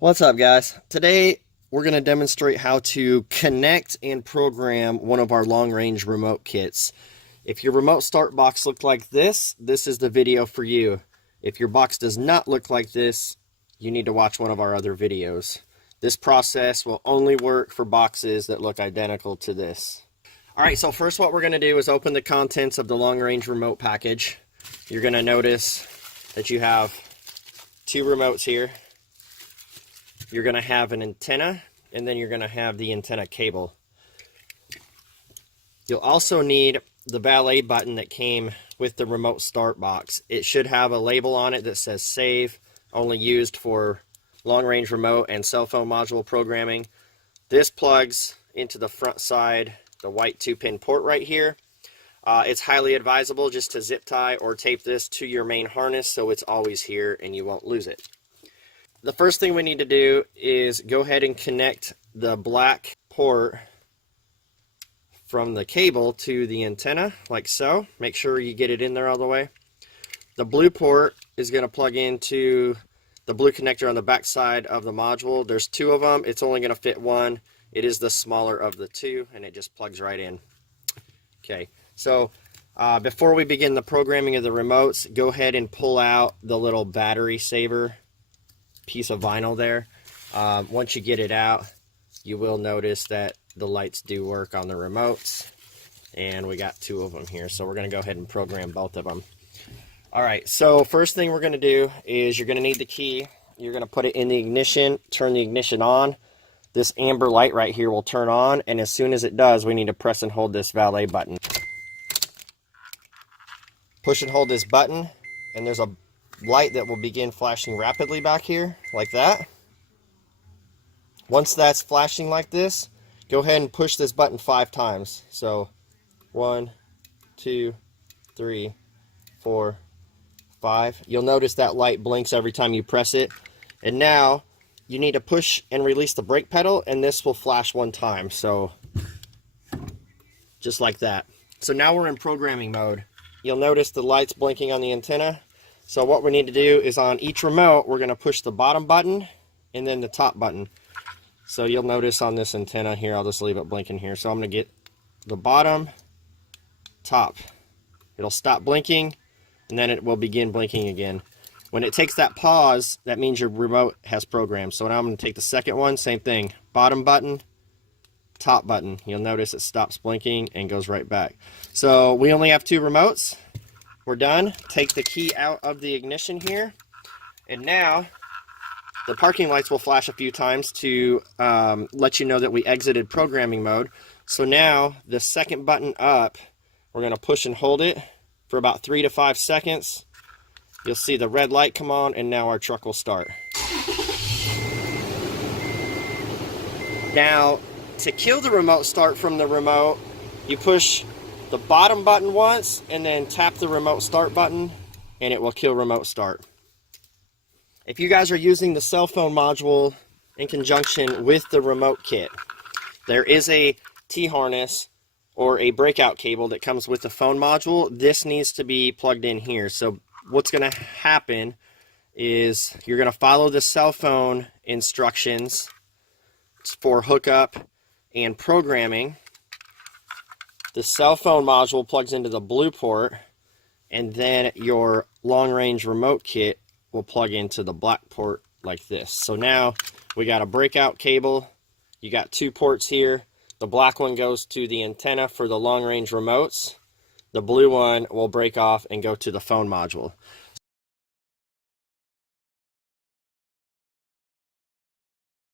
What's up, guys? Today we're going to demonstrate how to connect and program one of our long-range remote kits. If your remote start box looked like this is the video for you. If your box does not look like this, you need to watch one of our other videos. This process will only work for boxes that look identical to this. Alright, so first what we're going to do is open the contents of the long-range remote package. You're going to notice that you have two remotes here. You're going to have an antenna, and then you're going to have the antenna cable. You'll also need the valet button that came with the remote start box. It should have a label on it that says save, only used for long-range remote and cell phone module programming. This plugs into the front side, the white 2-pin port right here. It's highly advisable just to zip tie or tape this to your main harness so it's always here and you won't lose it. The first thing we need to do is go ahead and connect the black port from the cable to the antenna, like so. Make sure you get it in there all the way. The blue port is going to plug into the blue connector on the back side of the module. There's two of them. It's only going to fit one. It is the smaller of the two, and it just plugs right in. Okay, so before we begin the programming of the remotes, go ahead and pull out the little battery saver piece of vinyl there. Once you get it out, you will notice that the lights do work on the remotes, and we got two of them here, so we're going to go ahead and program both of them. Alright, so first thing we're going to do is you're going to need the key. You're going to put it in the ignition, turn the ignition on. This amber light right here will turn on, and as soon as it does, we need to press and hold this valet button. Push and hold this button, and there's a light that will begin flashing rapidly back here, like that. Once that's flashing like this, go ahead and push this button 5 times. So 1, 2, 3, 4, 5. You'll notice that light blinks every time you press it. And now you need to push and release the brake pedal, and this will flash 1 time. So just like that. So now we're in programming mode. You'll notice the lights blinking on the antenna. So what we need to do is on each remote, we're going to push the bottom button and then the top button. So you'll notice on this antenna here, I'll just leave it blinking here. So I'm going to get the bottom, top. It'll stop blinking, and then it will begin blinking again. When it takes that pause, that means your remote has programmed. So now I'm going to take the second one, same thing. Bottom button, top button. You'll notice it stops blinking and goes right back. So we only have 2 remotes. We're done. Take the key out of the ignition here, and now the parking lights will flash a few times to let you know that we exited programming mode. So now the second button up, we're going to push and hold it for about 3 to 5 seconds. You'll see the red light come on, and now our truck will start. Now, to kill the remote start from the remote, you push the bottom button once and then tap the remote start button, and it will kill remote start. If you guys are using the cell phone module in conjunction with the remote kit, there is a T-harness or a breakout cable that comes with the phone module. This needs to be plugged in here. So what's going to happen is you're going to follow the cell phone instructions for hookup and programming. The cell phone module plugs into the blue port, and then your long-range remote kit will plug into the black port like this. So now we got a breakout cable. You got 2 ports here. The black one goes to the antenna for the long-range remotes. The blue one will break off and go to the phone module.